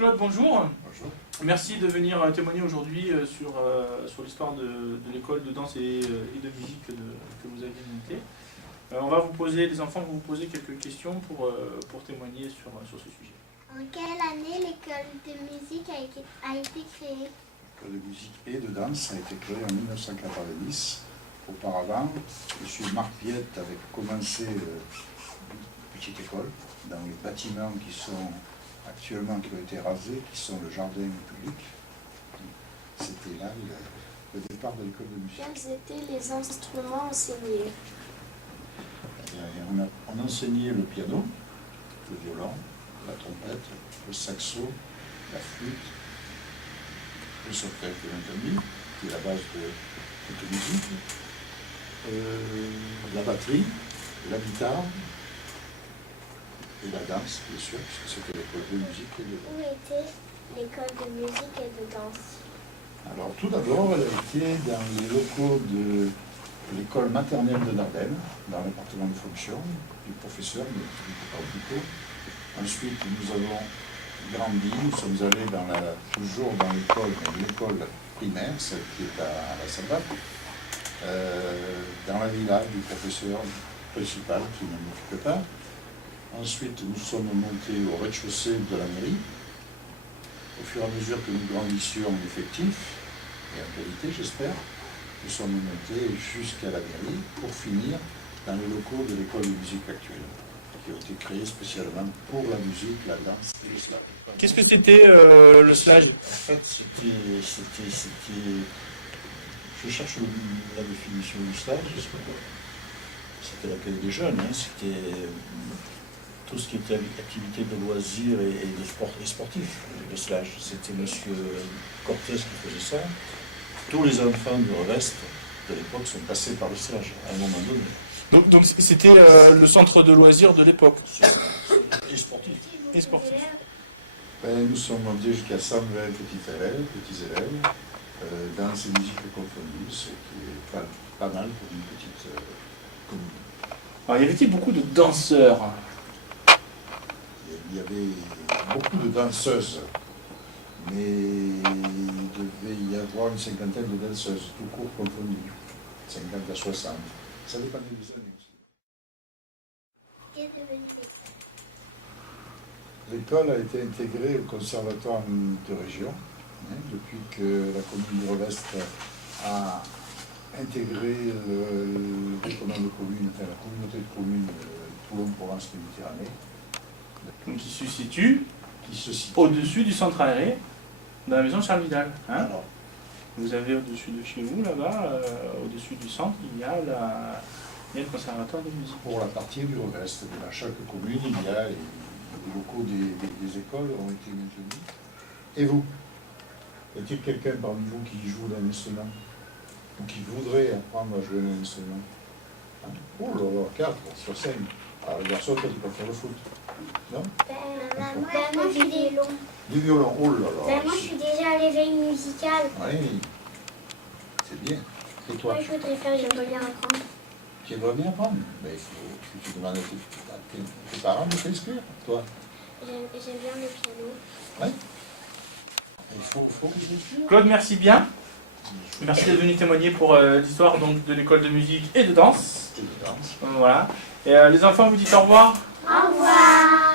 Claude, bonjour. Bonjour. Merci de venir témoigner aujourd'hui sur l'histoire de l'école de danse et de musique que vous avez montée. On va vous poser, les enfants vont vous poser quelques questions pour témoigner sur ce sujet. En quelle année l'école de musique a été créée? L'école de musique et de danse a été créée en 1990. Auparavant, M. Marc Viette avait commencé une petite école dans les bâtiments qui sont actuellement, qui ont été rasés, qui sont le jardin public. C'était là le départ de l'école de musique. Quels étaient les instruments enseignés? On enseignait le piano, le violon, la trompette, le saxo, la flûte, le solfège bien entendu, qui est la base de toute musique, la batterie, la guitare et la danse, bien sûr, puisque c'était l'école de musique et de danse. Où était l'école de musique et de danse? Alors tout d'abord, elle était dans les locaux de l'école maternelle de Nardenne, dans le département de fonction, du professeur, mais pas plus tôt. Ensuite, nous avons grandi, nous sommes allés toujours dans l'école primaire, celle qui est à la Sabat, dans la villa du professeur principal qui ne m'occupe pas. Ensuite, nous sommes montés au rez-de-chaussée de la mairie. Au fur et à mesure que nous grandissions en effectif, et en qualité j'espère, nous sommes montés jusqu'à la mairie pour finir dans les locaux de l'école de musique actuelle, qui ont été créés spécialement pour la musique, la danse et le slam. Qu'est-ce que c'était le slage? En fait, c'était... Je cherche la définition du stage. C'était l'accueil des jeunes, hein. C'était tout ce qui était activité de loisirs et de sport et sportif, le stage. C'était M. Cortés qui faisait ça. Tous les enfants du Revest de l'époque sont passés par le stage à un moment donné. Donc c'était le centre de loisirs de l'époque. Et sportif. Et sportif. Nous sommes montés jusqu'à 120 petits élèves, danse et musique confondues, ce qui est pas mal pour une petite commune. Alors, y avait-il beaucoup de danseurs? Il y avait beaucoup de danseuses, mais il devait y avoir une cinquantaine de danseuses, tout court confondues, 50 à 60. Ça dépendait des années aussi. Qu'est devenu L'école a été intégrée au conservatoire de région, hein, depuis que la commune du Revest a intégré la communauté de communes Toulon-Provence-Méditerranée. Donc qui se situe au-dessus du centre aéré, dans la maison Charles Vidal. Hein? Alors, Vous avez au-dessus de chez vous, là-bas, au-dessus du centre, il y a le conservatoire de musique. pour la partie du Revest, dans chaque commune, il y a les locaux des écoles ont été maintenus. Et vous? Y a-t-il quelqu'un parmi vous qui joue d'un instrument? Ou qui voudrait apprendre à jouer d'un instrument? Hein? Oh là là, 4 sur 5. Alors les garçons, toi, tu peux faire le foot. Non? moi je suis des longs. Du violon, oh là là. moi je suis déjà à l'éveil musical. Oui, c'est bien. Et toi? Moi je voudrais faire, j'aimerais bien apprendre. Tu aimerais bien apprendre? Mais il faut que tu demandes à tes parents de t'inscrire, toi. J'aime bien le piano. Oui. Il faut les inscrire. Claude, merci bien. Merci d'être venu témoigner pour l'histoire donc, de l'école de musique et de danse. Et de danse. Voilà. Et les enfants, vous dites au revoir. Au revoir.